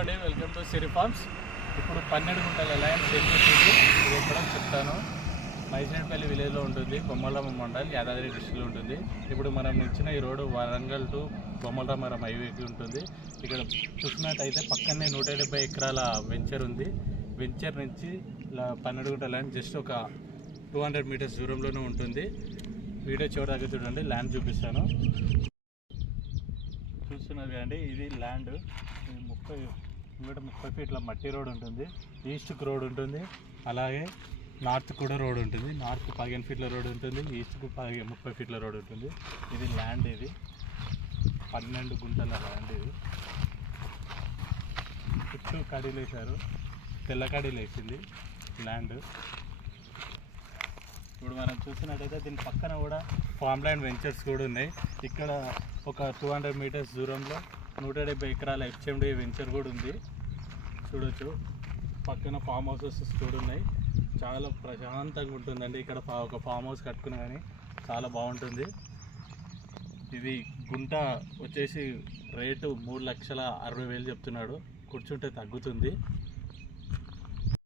Welcome to Siri forms. ఇప్పుడు 12 గుంటల land sale చేసి ఇది ఎక్కడ చెప్తాను. మైజనేపల్లి విలేజ్లో ఉంటుంది, బొమ్మలరామ మండల్, యాదాద్రి డిస్ట్రిక్ట్లో ఉంటుంది. ఇప్పుడు మనం నిలిచిన ఈ రోడ్డు వరంగల్ టు బొమ్మలరామరం హైవేకి ఉంటుంది. ఇక్కడ చూసినట్టయితే పక్కనే 170 ఎకరాల వెంచర్ ఉంది. వెంచర్ నుంచి 12 గుంటల ల్యాండ్ జస్ట్ ఒక 200 మీటర్స్ దూరంలోనే ఉంటుంది. వీడియో చివరి దగ్గర చూడండి, ల్యాండ్ చూపిస్తాను. చూస్తున్నారు కదండి, ఇది ల్యాండ్. 30 ఫీట్ల మట్టి రోడ్ ఉంటుంది, ఈస్ట్కి రోడ్ ఉంటుంది, అలాగే నార్త్ కూడా రోడ్ ఉంటుంది. నార్త్ 15 ఫీట్ల రోడ్ ఉంటుంది, ఈస్ట్కు 30 ఫీట్ల రోడ్ ఉంటుంది. ఇది ల్యాండ్, ఇది 12 గుంటల ల్యాండ్. ఇది చుట్టూ కడీలు వేశారు, తెల్ల కడీలు వేసింది ల్యాండ్. ఇప్పుడు మనం చూసినట్టయితే దీని పక్కన కూడా ఫామ్ ల్యాండ్ వెంచర్స్ కూడా ఉన్నాయి. ఇక్కడ ఒక 200 మీటర్స్ దూరంలో 170 ఎకరాల HMD వెంచర్ కూడా ఉంది. చూడొచ్చు, పక్కన ఫామ్ హౌసెస్ కూడా ఉన్నాయి. చాలా ప్రశాంతంగా ఉంటుందండి ఇక్కడ. ఒక ఫామ్ హౌస్ కట్టుకున్నా కానీ చాలా బాగుంటుంది. ఇది గుంట వచ్చేసి రేటు 3,60,000 చెప్తున్నాడు. కూర్చుంటే తగ్గుతుంది.